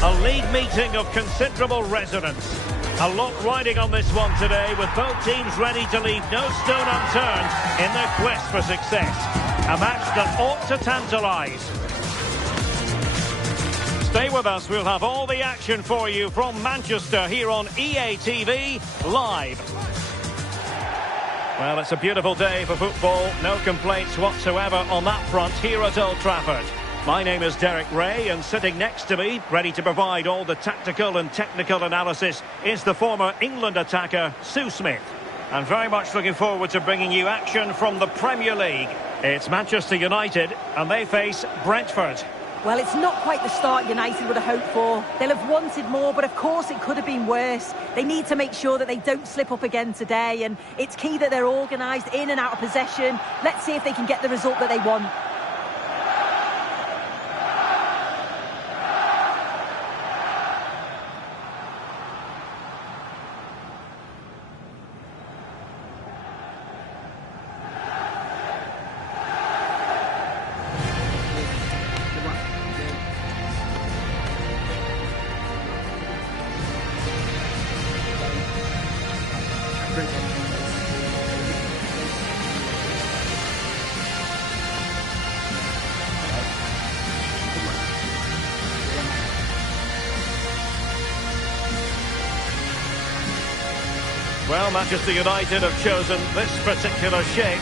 A league meeting of considerable resonance. A lot riding on this one today, with both teams ready to leave no stone unturned in their quest for success. A match that ought to tantalise. Stay with us, we'll have all the action for you from Manchester here on EA TV Live. Well, it's a beautiful day for football. No complaints whatsoever on that front here at Old Trafford. My name is Derek Ray, and sitting next to me, ready to provide all the tactical and technical analysis, is the former England attacker, Sue Smith. And very much looking forward to bringing you action from the Premier League. It's Manchester United, and they face Brentford. Well, it's not quite the start United would have hoped for. They'll have wanted more, but of course it could have been worse. They need to make sure that they don't slip up again today, and it's key that they're organised, in and out of possession. Let's see if they can get the result that they want. Well, Manchester United have chosen this particular shape.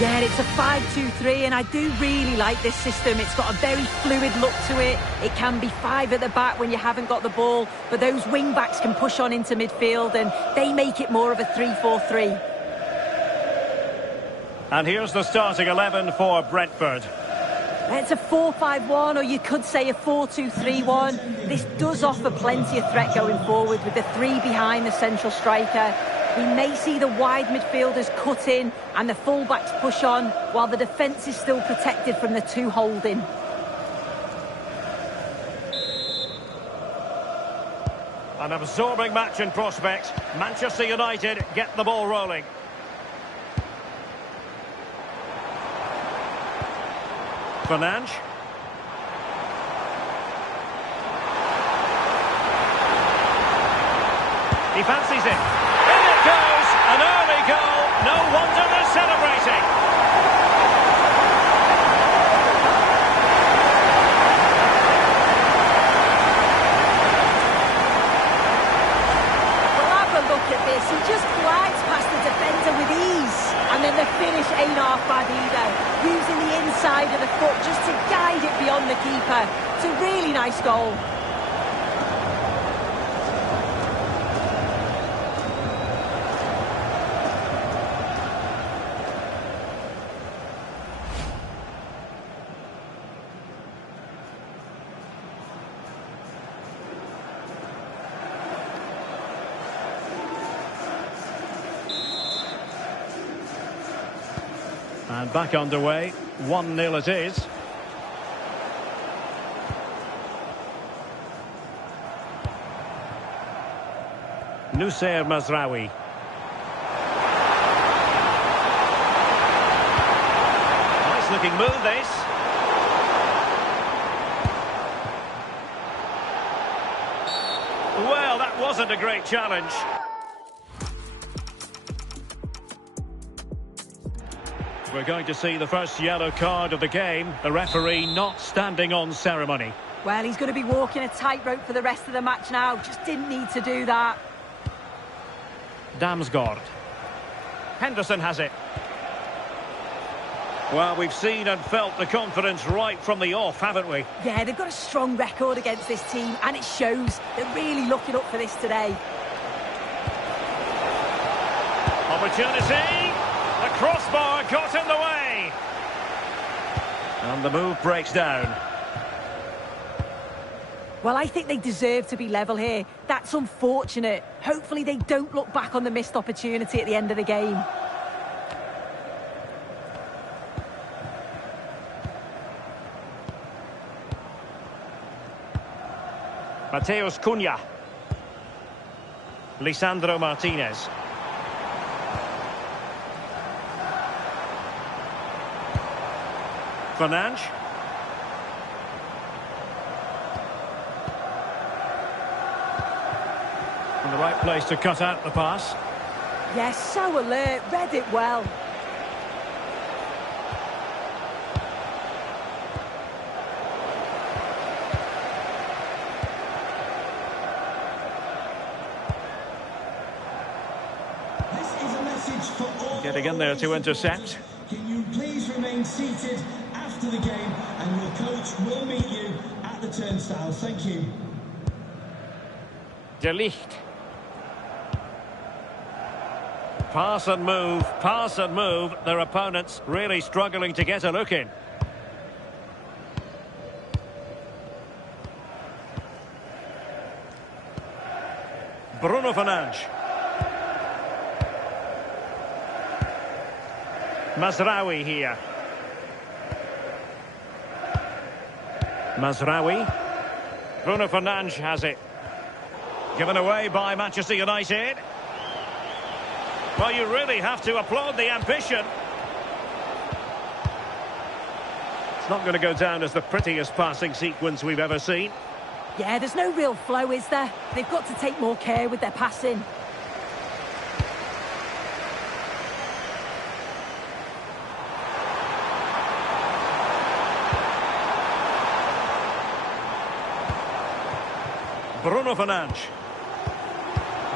Yeah, it's a 5-2-3, and I do really like this system. It's got a very fluid look to it. It can be 5 at the back when you haven't got the ball, but those wing-backs can push on into midfield, and they make it more of a 3-4-3. And here's the starting 11 for Brentford. It's a 4-5-1, or you could say a 4-2-3-1. This does offer plenty of threat going forward with the 3 behind the central striker. We may see the wide midfielders cut in and the full-backs push on, while the defence is still protected from the 2 holding. An absorbing match in prospect. Manchester United get the ball rolling. Fernandes. He fancies it. In it goes! An early goal. No wonder they're celebrating. Well, have a look at this. He just glides past the defender with ease. And then the finish ain't half bad either. Using the inside of the foot just to guide it beyond the keeper. It's a really nice goal. And back underway, 1-0 it is. Nussair Mazraoui. Nice looking move this. Well, that wasn't a great challenge. We're going to see the first yellow card of the game. The referee not standing on ceremony. Well, he's going to be walking a tightrope for the rest of the match now. Just didn't need to do that. Damsgaard. Henderson has it. Well, we've seen and felt the confidence right from the off, haven't we? Yeah, they've got a strong record against this team, and it shows. They're really looking up for this today. Opportunity. The crossbar got in the way. And the move breaks down. Well, I think they deserve to be level here. That's unfortunate. Hopefully they don't look back on the missed opportunity at the end of the game. Mateus Cunha. Lisandro Martinez. Fernandes. In the right place to cut out the pass. Yes, so alert, read it well. This is a message for all. Getting in there to intercept. Can you please remain seated after the game, and your coach will meet you at the turnstiles. Thank you. De Ligt. Pass and move, their opponents really struggling to get a look in. Bruno Fernandes. Mazraoui here. Mazraoui. Bruno Fernandes has it. Given away by Manchester United. Well, you really have to applaud the ambition. It's not going to go down as the prettiest passing sequence we've ever seen. Yeah, there's no real flow, is there? They've got to take more care with their passing. Bruno Fernandes.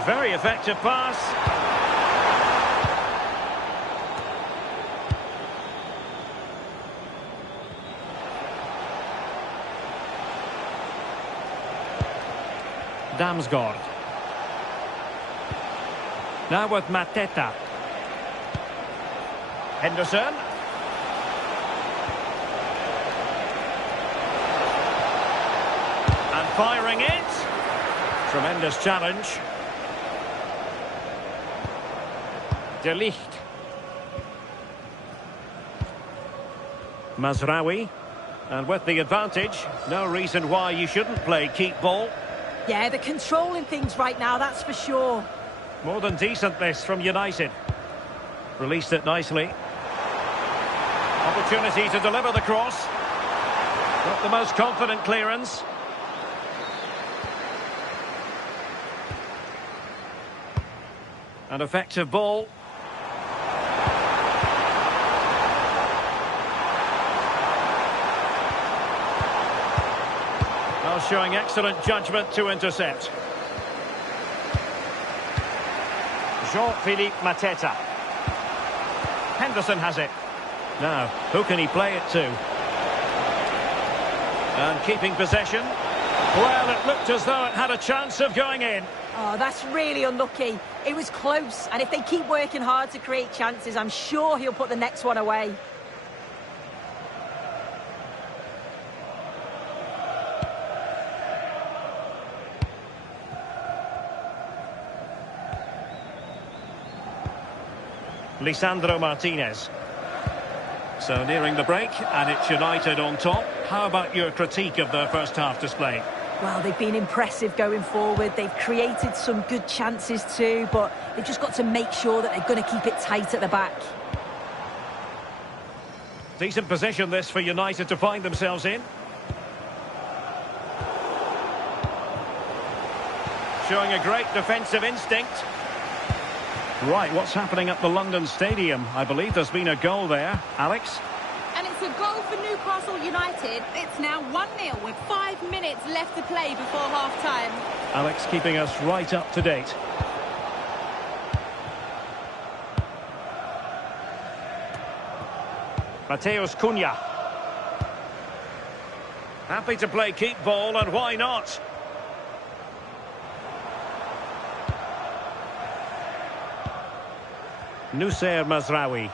Very effective pass. Damsgaard. Now with Mateta. Henderson. And firing it. Tremendous challenge. De Ligt. Mazraoui. And with the advantage, no reason why you shouldn't play keep ball. Yeah, they're controlling things right now, that's for sure. More than decent this from United. Released it nicely. Opportunity to deliver the cross. Not the most confident clearance. An effective ball. Well, showing excellent judgment to intercept. Jean-Philippe Mateta. Henderson has it. Now, who can he play it to? And keeping possession. Well, it looked as though it had a chance of going in. Oh, that's really unlucky. It was close, and if they keep working hard to create chances, I'm sure he'll put the next one away. Lisandro Martinez. So nearing the break, and it's United on top. How about your critique of their first half display? Well, they've been impressive going forward. They've created some good chances too, but they've just got to make sure that they're going to keep it tight at the back. Decent position this for United to find themselves in. Showing a great defensive instinct. Right, what's happening at the London Stadium? I believe there's been a goal there. Alex? And it's a goal for Newcastle United. It's now 1-0 with 5 minutes left to play before half-time. Alex keeping us right up to date. Mateus Cunha. Happy to play keep ball, and why not? Noussair Mazraoui.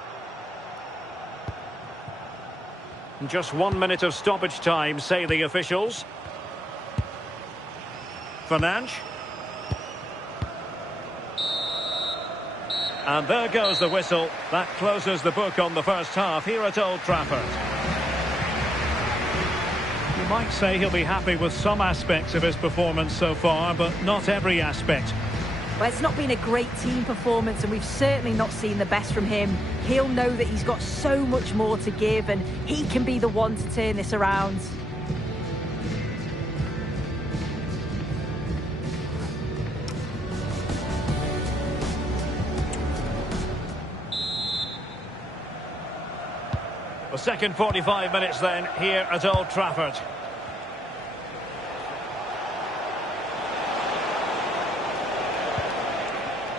Just 1 minute of stoppage time, say the officials. Fernandes. And there goes the whistle. That closes the book on the first half here at Old Trafford. You might say he'll be happy with some aspects of his performance so far, but not every aspect. Well, it's not been a great team performance, and we've certainly not seen the best from him. He'll know that he's got so much more to give, and he can be the one to turn this around. The second 45 minutes then here at Old Trafford.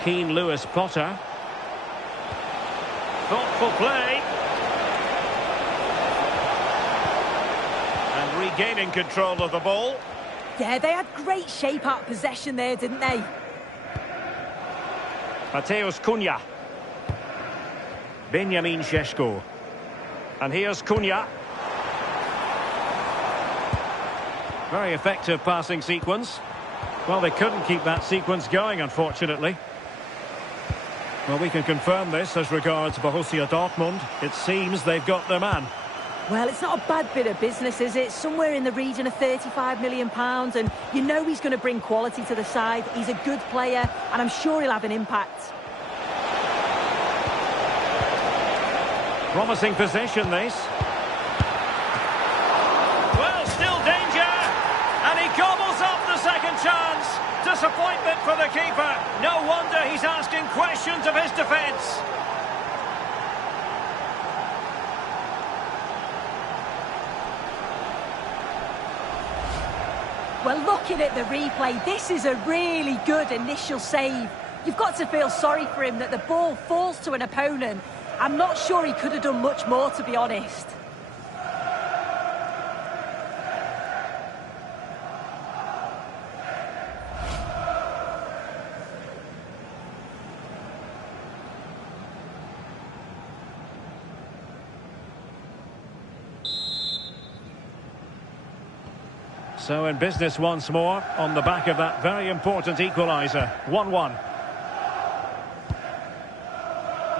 Keane Lewis Potter. Thoughtful play. And regaining control of the ball. Yeah, they had great shape out of possession there, didn't they? Mateusz Cunha. Benjamin Šeško. And here's Cunha. Very effective passing sequence. Well, they couldn't keep that sequence going, unfortunately. Well, we can confirm this as regards Borussia Dortmund. It seems they've got their man. Well, it's not a bad bit of business, is it? Somewhere in the region of £35 million, and you know he's going to bring quality to the side. He's a good player, and I'm sure he'll have an impact. Promising position, this. Well, still danger, and he gobbles up the second chance. Disappointment for the keeper. No wonder he's asking questions of his defence. Well, looking at the replay, this is a really good initial save. You've got to feel sorry for him that the ball falls to an opponent. I'm not sure he could have done much more, to be honest. So in business once more on the back of that very important equaliser. 1-1.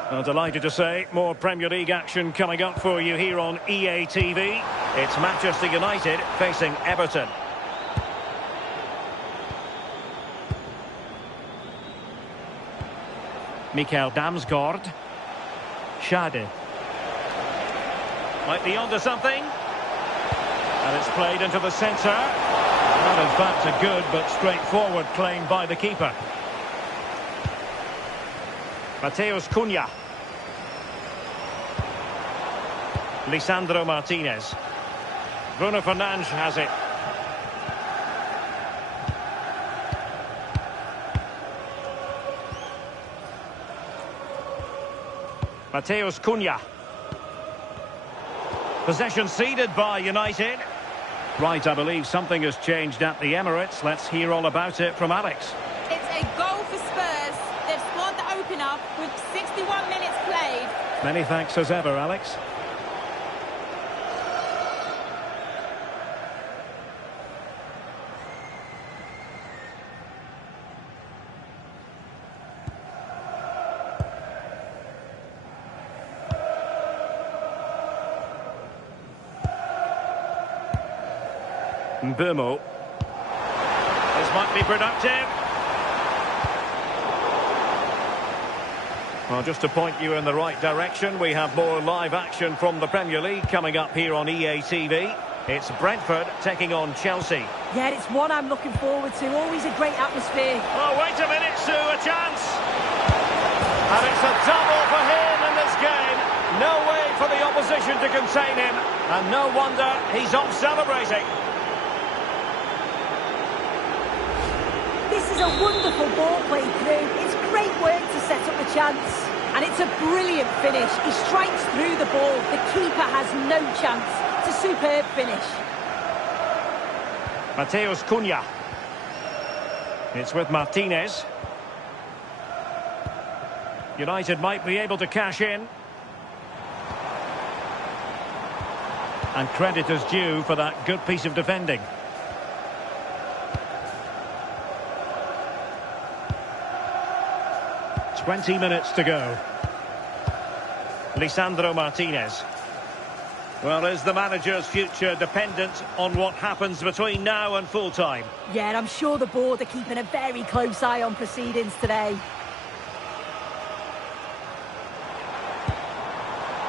Well, delighted to say more Premier League action coming up for you here on EA TV. It's Manchester United facing Everton. Mikael Damsgaard. Schade. Might be onto something. And it's played into the centre. And in fact a good but straightforward claim by the keeper. Mateusz Cunha. Lisandro Martinez. Bruno Fernandes has it. Mateusz Cunha. Possession ceded by United. Right, I believe something has changed at the Emirates. Let's hear all about it from Alex. It's a goal for Spurs. They've scored the opener with 61 minutes played. Many thanks as ever, Alex. Mbeumo. This might be productive. Well, just to point you in the right direction, we have more live action from the Premier League coming up here on EA TV. It's Brentford taking on Chelsea. Yeah, it's one I'm looking forward to. Always a great atmosphere. Oh, wait a minute, Sue, a chance. And it's a double for him in this game. No way for the opposition to contain him. And no wonder he's off celebrating. This is a wonderful ball played through. It's great work to set up the chance. And it's a brilliant finish. He strikes through the ball. The keeper has no chance. It's a superb finish. Mateusz Cunha. It's with Martinez. United might be able to cash in. And credit is due for that good piece of defending. "20 minutes to go. Lisandro Martinez. Well, is the manager's future dependent on what happens between now and full-time? Yeah, and I'm sure the board are keeping a very close eye on proceedings today.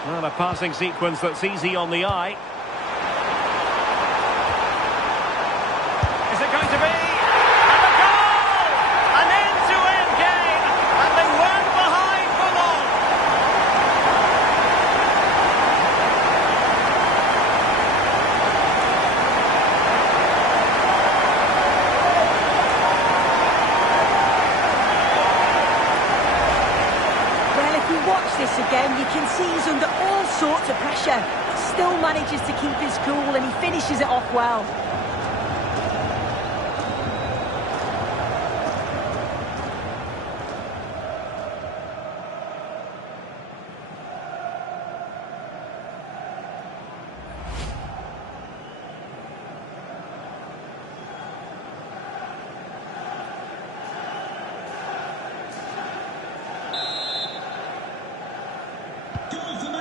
Well, a passing sequence that's easy on the eye. Is it going to be? And a goal! An end-to-end game, and they weren't behind for long. watch this again, you can see he's under all sorts of pressure. Still manages to keep his cool and he finishes it off well.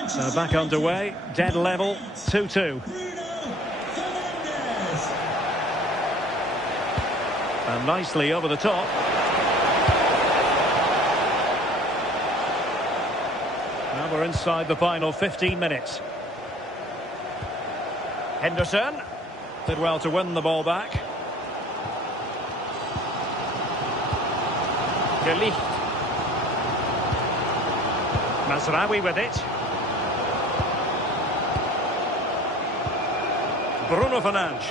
So back underway, dead level, 2-2. And nicely over the top. Now we're inside the final 15 minutes. Henderson did well to win the ball back. De Ligt. Mazraoui with it. Bruno Fernandes.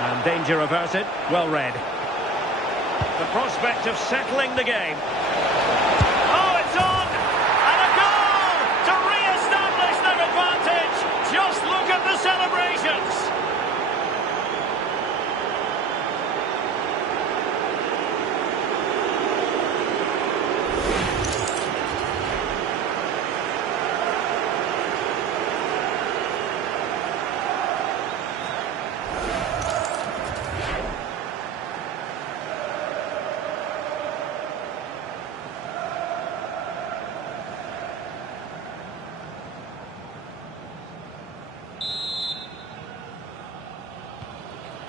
And danger averted. Well read. The prospect of settling the game. Oh, it's on! And a goal to re-establish their advantage. Just look at the celebrations.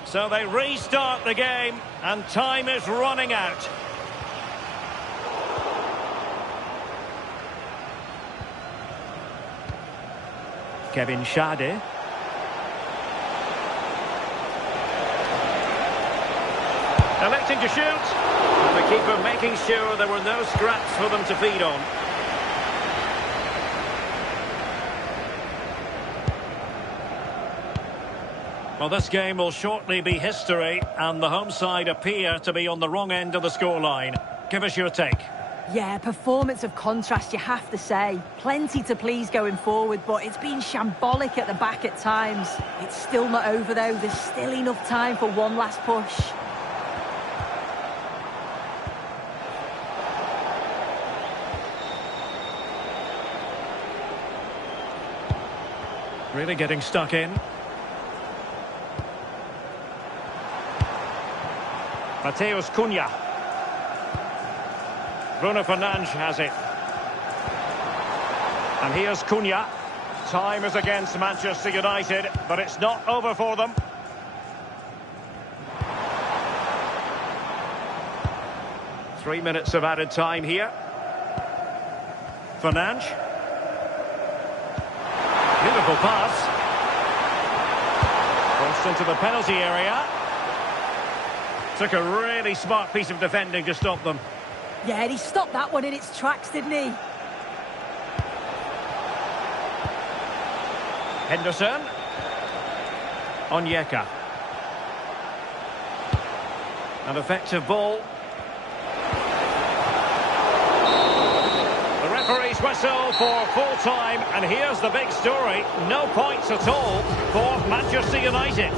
So they restart the game, and time is running out. Kevin Schade. Electing to shoot. And the keeper making sure there were no scraps for them to feed on. Well, this game will shortly be history, and the home side appear to be on the wrong end of the scoreline. Give us your take. Yeah, performance of contrast, you have to say. Plenty to please going forward, but it's been shambolic at the back at times. It's still not over, though. There's still enough time for one last push. Really getting stuck in. Mateus Cunha. Bruno Fernandes has it. And here's Cunha. Time is against Manchester United, but it's not over for them. Three minutes of added time here. Fernandes. Beautiful pass. Crossed into the penalty area. Took a really smart piece of defending to stop them. Yeah, and he stopped that one in its tracks, didn't he? Henderson. Onyeka. An effective ball. The referee's whistle for full time, and here's the big story. No points at all for Manchester United.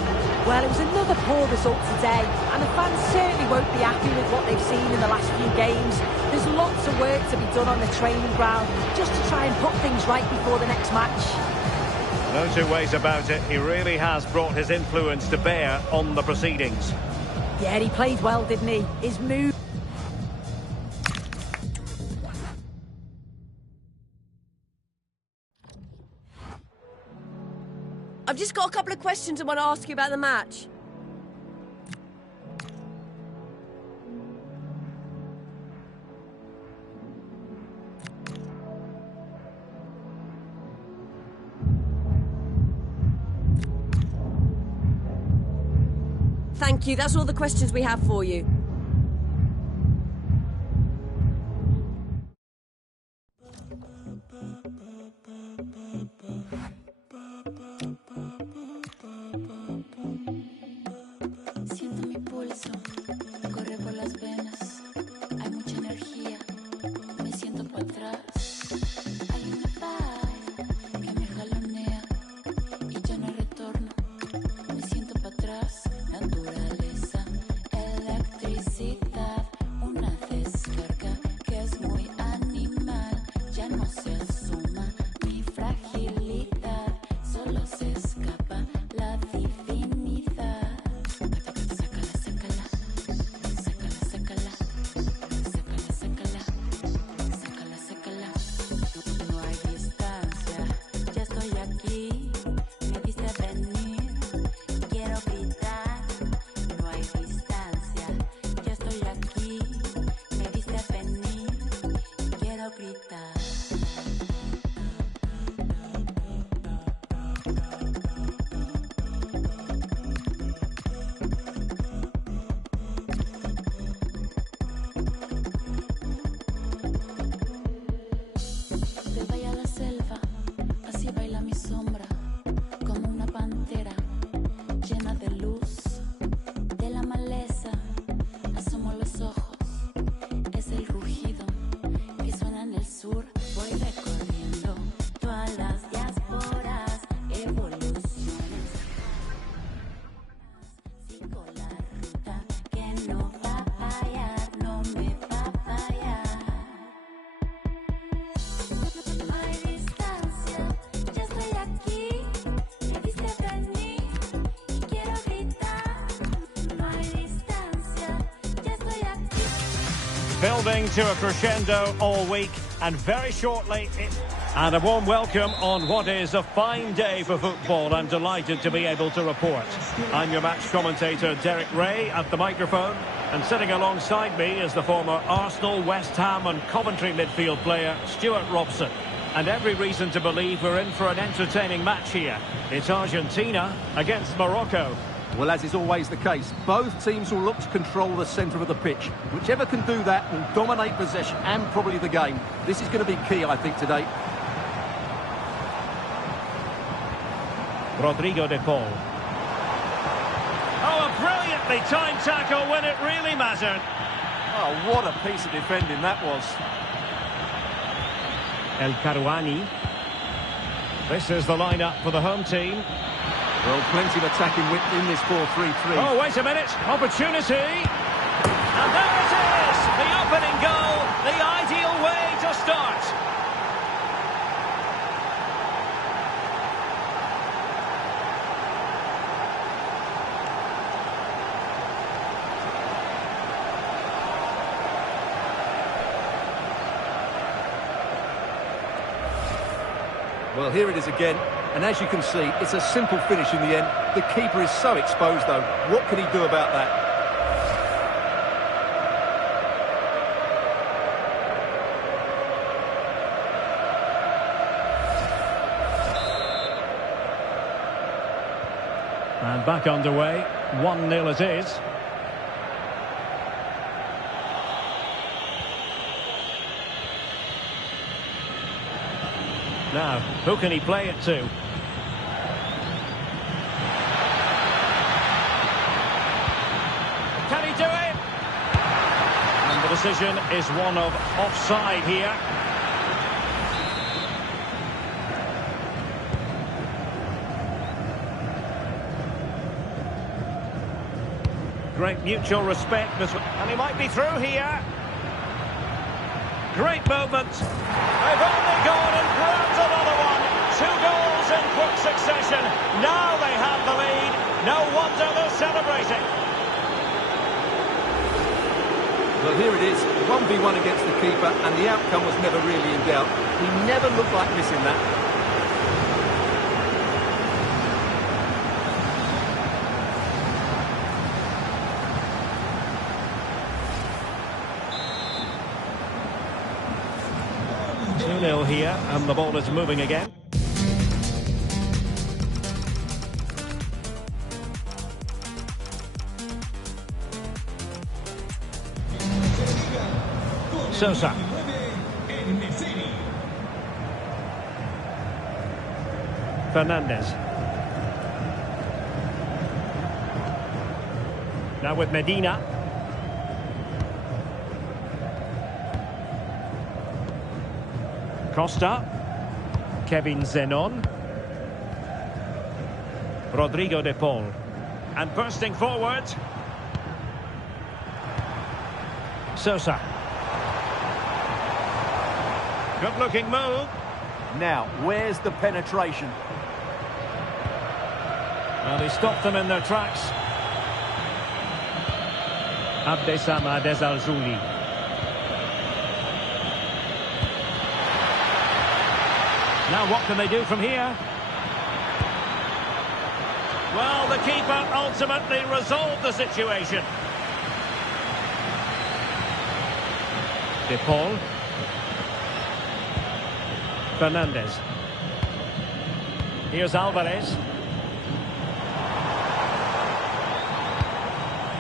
Well, it was another poor result today, and the fans certainly won't be happy with what they've seen in the last few games. There's lots of work to be done on the training ground, just to try and put things right before the next match. No two ways about it, he really has brought his influence to bear on the proceedings. Yeah, he played well, didn't he? His move... I've just got a couple of questions I want to ask you about the match. Thank you, that's all the questions we have for you. Siento mi pulso, corre por las venas, hay mucha energía, me siento para atrás. Hay una vibe que me jalonea y ya no hay retorno. Me siento para atrás, naturaleza, electricidad, una descarga que es muy animal. Ya no se asuma mi fragilidad, solo se escapa la divinidad. Sácala, sácala, sácala, sácala, sácala, sácala, sácala, sácala. No hay distancia, ya estoy aquí, me viste venir, quiero gritar. No hay distancia, ya estoy aquí, me viste venir, quiero gritar. Te vaya a la selva, así baila mi sombra, como una pantera llena de luz. De la maleza asomo los ojos, es el rugido que suena en el sur. Voy recorriendo todas las diásporas, evoluciones. Sigo la ruta que no va a fallar, no me va a fallar. No hay distancia, ya estoy aquí, me viste venir y quiero gritar. No hay distancia, ya estoy aquí. Building to a crescendo all week, and very shortly and a warm welcome on what is a fine day for football. I'm delighted to be able to report. I'm your match commentator Derek Ray at the microphone, and sitting alongside me is the former Arsenal, West Ham and Coventry midfield player Stuart Robson. And every reason to believe we're in for an entertaining match here. It's Argentina against Morocco. Well, as is always the case, both teams will look to control the centre of the pitch. Whichever can do that will dominate possession and probably the game. This is going to be key, I think, today. Rodrigo de Paul. Oh, a brilliantly timed tackle when it really mattered. Oh, what a piece of defending that was. El Karouani. This is the lineup for the home team. Well, plenty of attacking width in this 4-3-3. Oh, wait a minute. Opportunity. And there it is. The opening goal. The ideal way to start. Well, here it is again. And as you can see, it's a simple finish in the end. The keeper is so exposed, though. What can he do about that? And back underway. 1-0 it is. Now, who can he play it to? Can he do it? And the decision is one of offside here. Great mutual respect, and he might be through here. Great movement. They've only gone and grabbed another one. 2 goals in quick succession. Now they have the lead. No wonder they're celebrating. Well, here it is. 1v1 against the keeper, and the outcome was never really in doubt. He never looked like missing that. Here, and the ball is moving again. Sosa. Fernandez. Now with Medina. Costa. Kevin Zenon. Rodrigo de Paul. And bursting forward. Sosa. Good looking move. Now, where's the penetration? Well, he stopped them in their tracks. Abdessamad Al-Zouli. Now what can they do from here? Well, the keeper ultimately resolved the situation. De Paul. Fernandez. Here's Alvarez.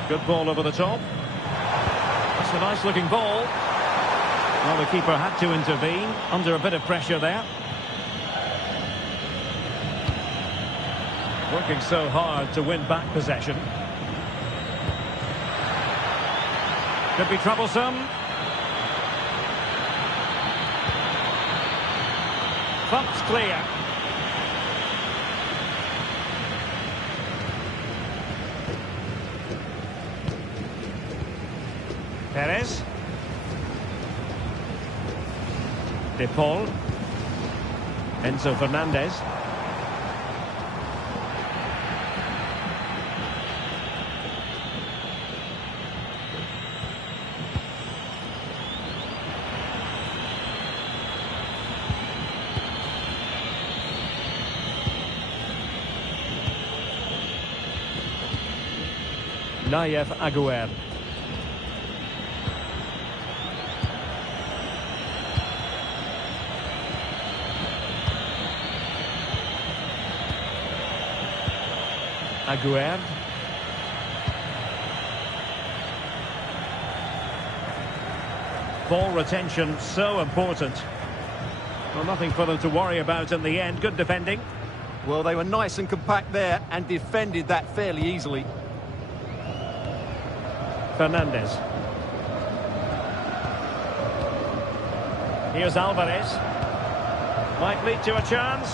Good ball over the top. That's a nice looking ball. Well, the keeper had to intervene under a bit of pressure there. Working so hard to win back possession. Could be troublesome. Bumps clear. Perez. De Paul. Enzo Fernandez. Nayef Aguer. Aguer. Ball retention so important. Well, nothing for them to worry about in the end. Good defending. Well, they were nice and compact there and defended that fairly easily. Fernandez. Here's Alvarez. Might lead to a chance.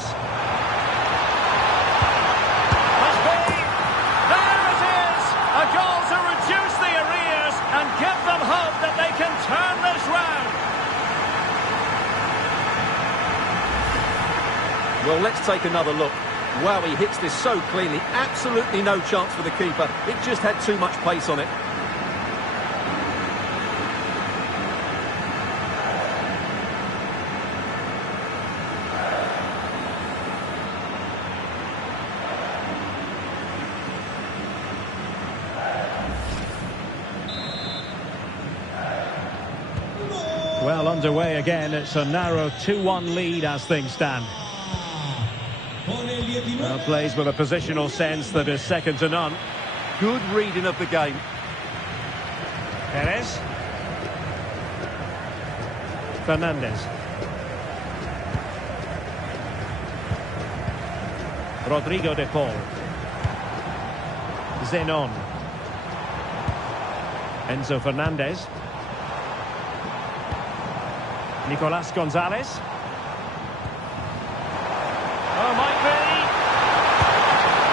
Must be. There it is! A goal to reduce the arrears and give them hope that they can turn this round. Well, let's take another look. Wow, he hits this so cleanly. Absolutely no chance for the keeper. It just had too much pace on it. Well, underway again. It's a narrow 2-1 lead as things stand. Well, plays with a positional sense that is second to none. Good reading of the game. Perez. Fernandez. Rodrigo de Paul. Zenon. Enzo Fernandez. Nicolas Gonzalez. Oh, might be.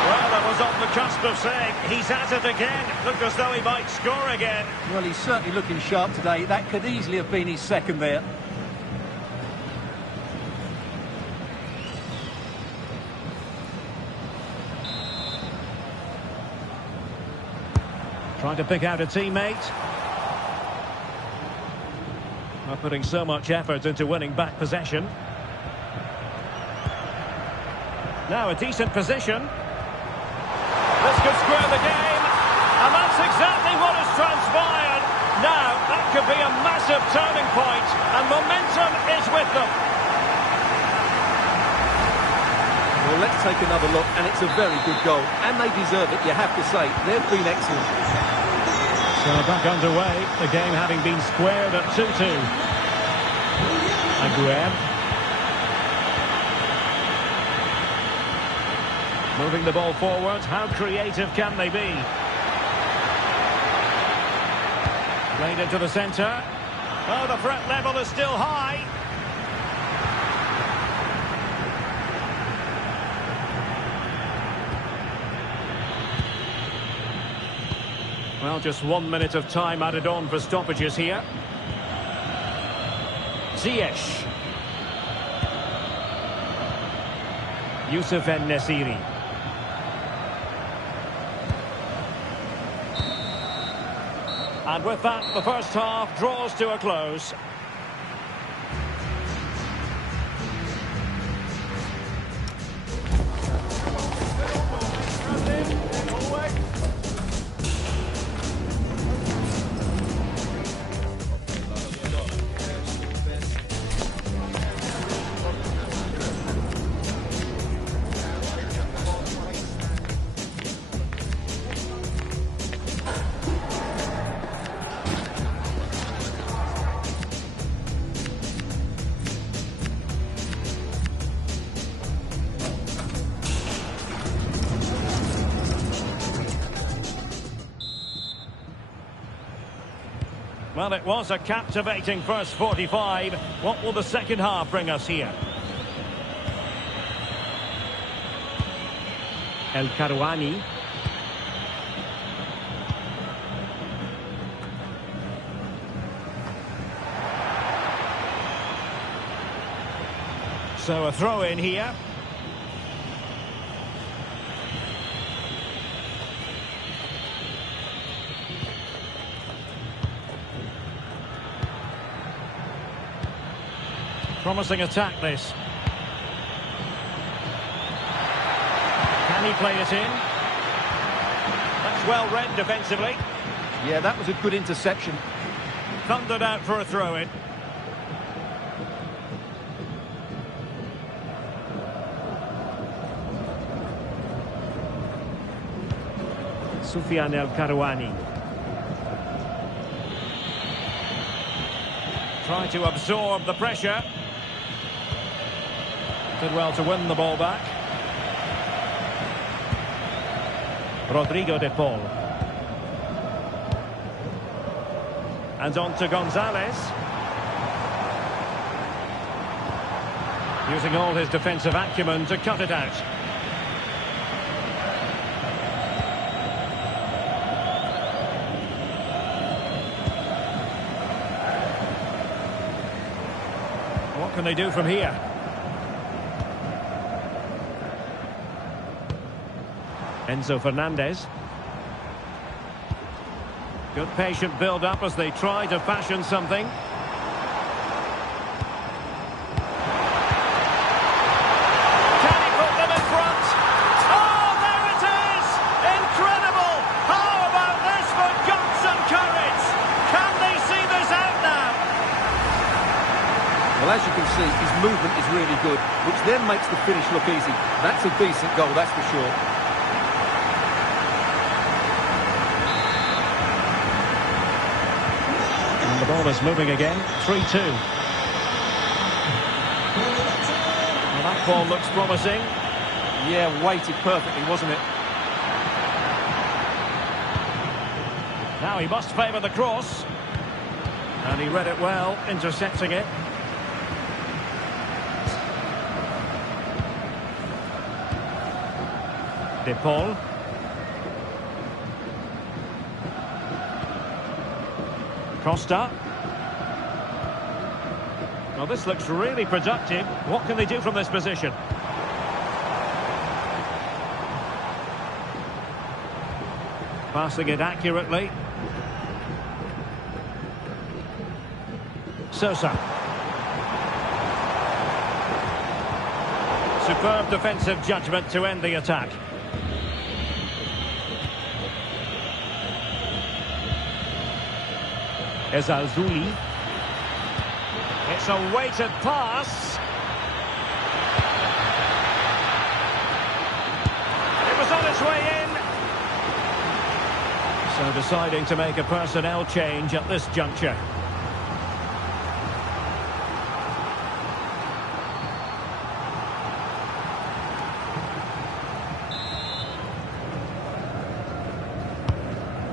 Well, that was on the cusp of saying he's at it again. Looked as though he might score again. Well, he's certainly looking sharp today. That could easily have been his second there. Trying to pick out a teammate. Not putting so much effort into winning back possession. Now a decent position. This could square the game. And that's exactly what has transpired. Now that could be a massive turning point. And momentum is with them. Well, let's take another look. And it's a very good goal. And they deserve it, you have to say. They've been excellent. So back underway. The game having been squared at 2-2. Aguer. Moving the ball forward. How creative can they be? Played into the centre. Oh, the threat level is still high. Well, just 1 minute of time added on for stoppages here. Ziyech. Youssef En-Nesyri. And with that, the first half draws to a close. Well, it was a captivating first 45. What will the second half bring us here? El Karouani. So a throw in here. Promising attack, this. Can he play it in? That's well read defensively. Yeah, that was a good interception. Thundered out for a throw-in. Soufiane El Karouani. Trying to absorb the pressure. Did well to win the ball back. Rodrigo de Paul. And on to Gonzalez. Using all his defensive acumen to cut it out. What can they do from here? Enzo Fernandez. Good patient build-up as they try to fashion something. Can he put them in front? Oh, there it is! Incredible! How about this for guts and courage? Can they see this out now? Well, as you can see, his movement is really good, which then makes the finish look easy. That's a decent goal, that's for sure. The ball is moving again, 3-2. Well, that ball looks promising. Yeah, weighted perfectly, wasn't it? Now he must favour the cross. And he read it well, intercepting it. De Paul. Costa. Well, this looks really productive. What can they do from this position? Passing it accurately. Sosa. Superb defensive judgment to end the attack. Ezalzouli. It's a weighted pass. It was on its way in. So deciding to make a personnel change at this juncture.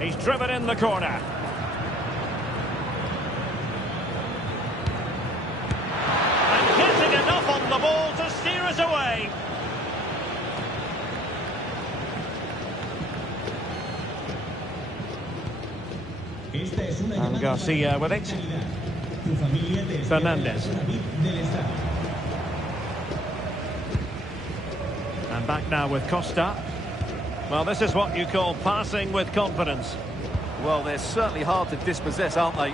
He's driven in the corner. The ball to steer us away. Garcia with it. Fernandez. And back now with Costa. Well, this is what you call passing with confidence. Well, they're certainly hard to dispossess, aren't they?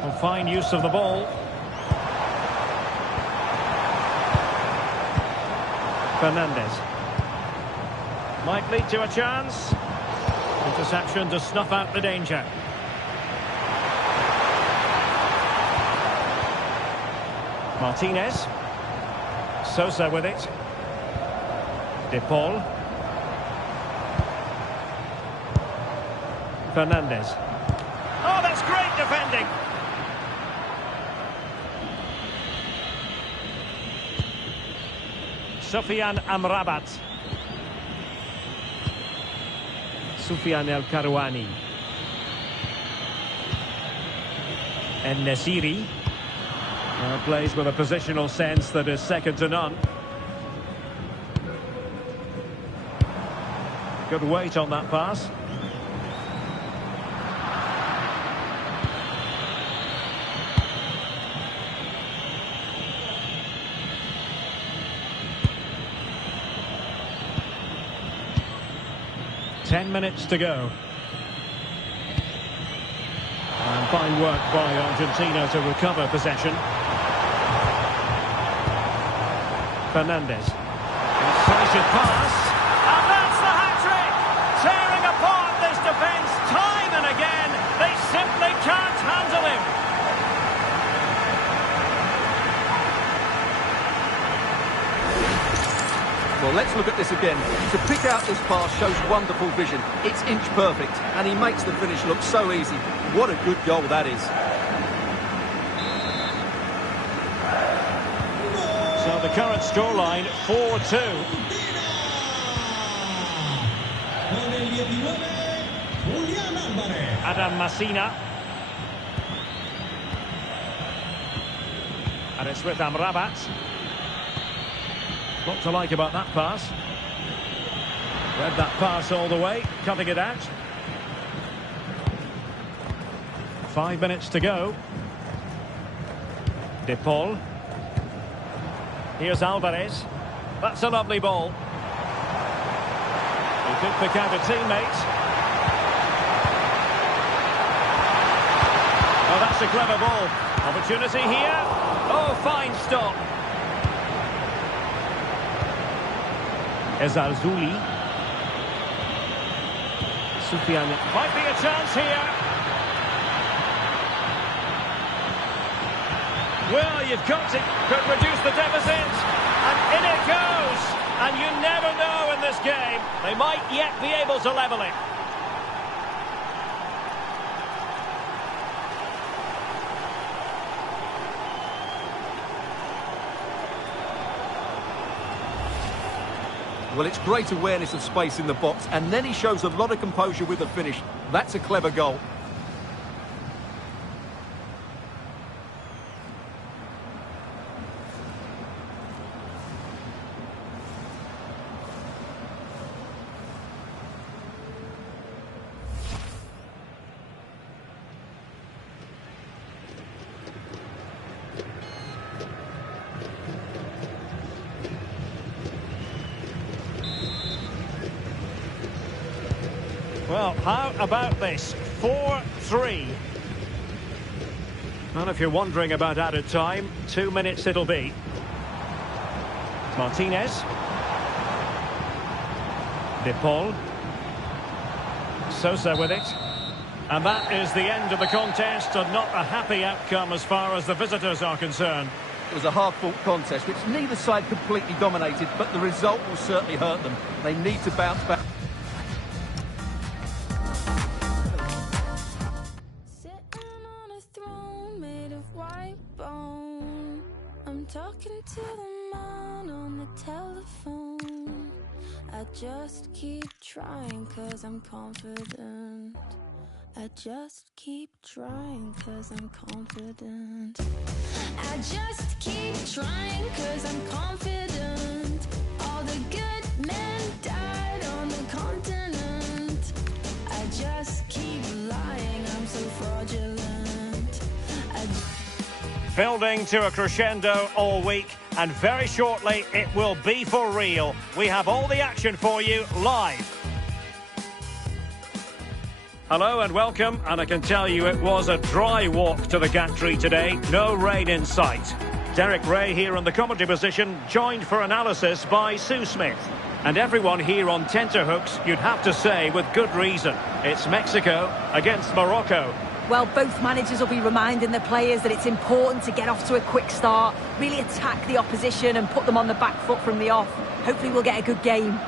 Well, fine use of the ball. Fernandez. Might lead to a chance. Interception to snuff out the danger. Martinez. Sosa with it. De Paul. Fernandez. Oh, that's great defending. Sofiane Amrabat. Soufiane El Karouani. And Nesiri. Plays with a positional sense that is second to none. Good weight on that pass. Ten minutes to go. And fine work by Argentina to recover possession. Fernandez. Incisive pass. And that's the hat-trick! Tearing apart this defence time and again. They simply can't handle him. Well, let's look at this again. To pick out this pass shows wonderful vision. It's inch perfect, and he makes the finish look so easy. What a good goal that is. So the current scoreline, 4-2. Adam Masina. And it's with Amrabat. What to like about that pass? Read that pass all the way, cutting it out. 5 minutes to go. De Paul. Here's Alvarez. That's a lovely ball. He could pick out a teammate. Oh, that's a clever ball. Opportunity here. Oh, fine stop. Ezalzouli. Soufiane. Might be a chance here. Well, you've got it. Could reduce the deficit. And in it goes. And you never know in this game. They might yet be able to level it. Well, it's great awareness of space in the box, and then he shows a lot of composure with the finish. That's a clever goal. Well, how about this? 4-3. Well, if you're wondering about added time, 2 minutes it'll be. Martinez. De Paul. Sosa with it. And that is the end of the contest, and not a happy outcome as far as the visitors are concerned. It was a hard-fought contest, which neither side completely dominated, but the result will certainly hurt them. They need to bounce back. Talking to the man on the telephone. I just keep trying 'cause I'm confident. I just keep trying 'cause I'm confident. I just keep trying 'cause I'm confident. All the good men died on the continent. I just Building to a crescendo all week, and very shortly it will be for real. We have all the action for you live. Hello and welcome, and I can tell you it was a dry walk to the gantry today. No rain in sight. Derek Ray here in the commentary position, joined for analysis by Sue Smith. And everyone here on tenterhooks, you'd have to say with good reason. It's Mexico against Morocco. Well, both managers will be reminding the players that it's important to get off to a quick start, really attack the opposition and put them on the back foot from the off. Hopefully we'll get a good game.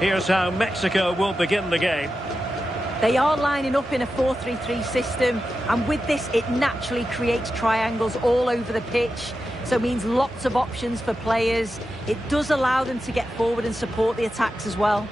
Here's how Mexico will begin the game. They are lining up in a 4-3-3 system, and with this it naturally creates triangles all over the pitch, so it means lots of options for players. It does allow them to get forward and support the attacks as well.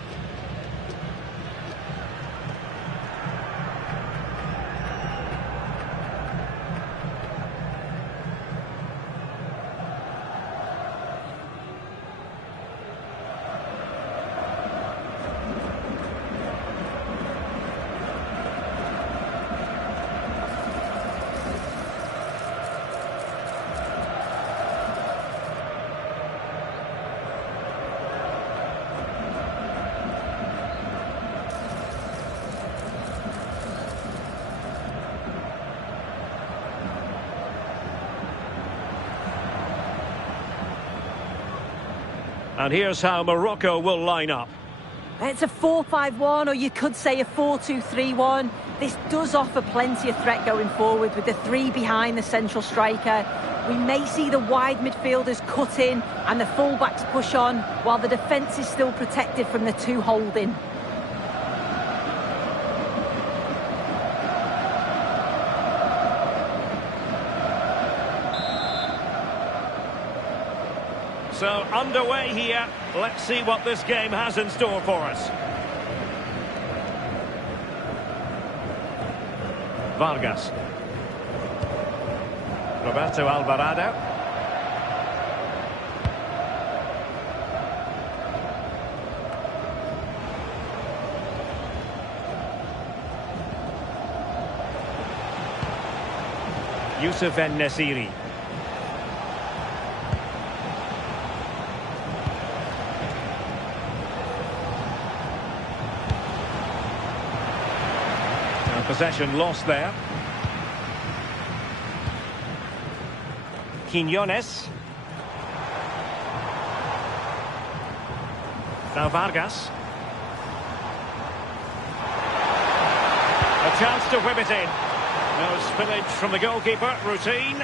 And here's how Morocco will line up. It's a 4-5-1, or you could say a 4-2-3-1. This does offer plenty of threat going forward with the three behind the central striker. We may see the wide midfielders cut in and the fullbacks push on, while the defence is still protected from the two holding. So underway here. Let's see what this game has in store for us. Vargas. Roberto Alvarado. Youssef En-Nesyri. Possession lost there. Quiñones. Now Vargas. A chance to whip it in. No spillage from the goalkeeper. Routine.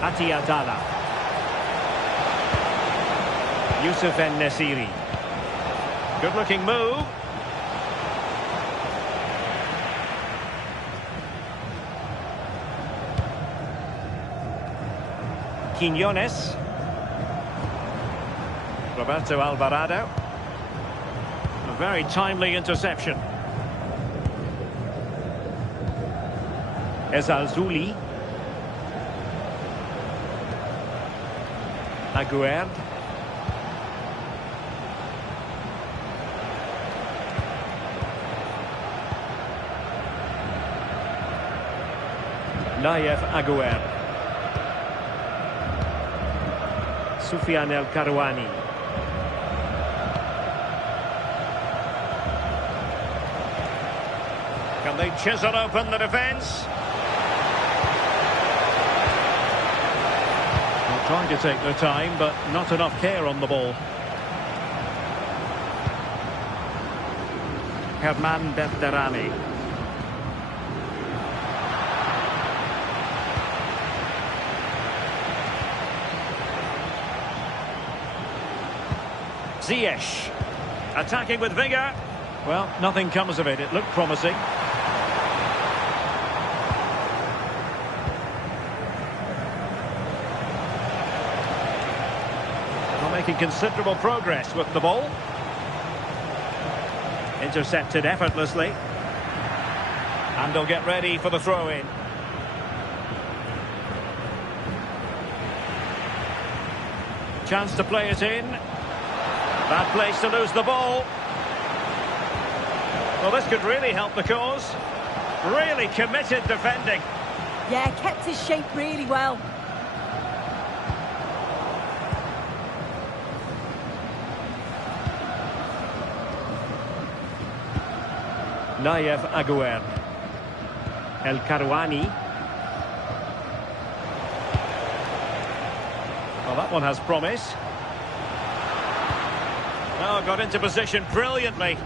Atiatala. Youssef En-Nesyri. Good looking move. Quiñones. Roberto Alvarado. A very timely interception. Ezalzouli. Aguerd. Nayef Aguerd. Soufiane El Karouani. Can they chisel open the defence? Well, trying to take their time, but not enough care on the ball. Herman Berterami. Ziyech. Attacking with vigour. Well, nothing comes of it. It looked promising. Well, making considerable progress with the ball. Intercepted effortlessly. And they'll get ready for the throw-in. Chance to play it in. Bad place to lose the ball. Well, this could really help the cause. Really committed defending. Yeah, kept his shape really well. Nayev Aguer. El Karouani. Well, that one has promise. Oh, got into position brilliantly.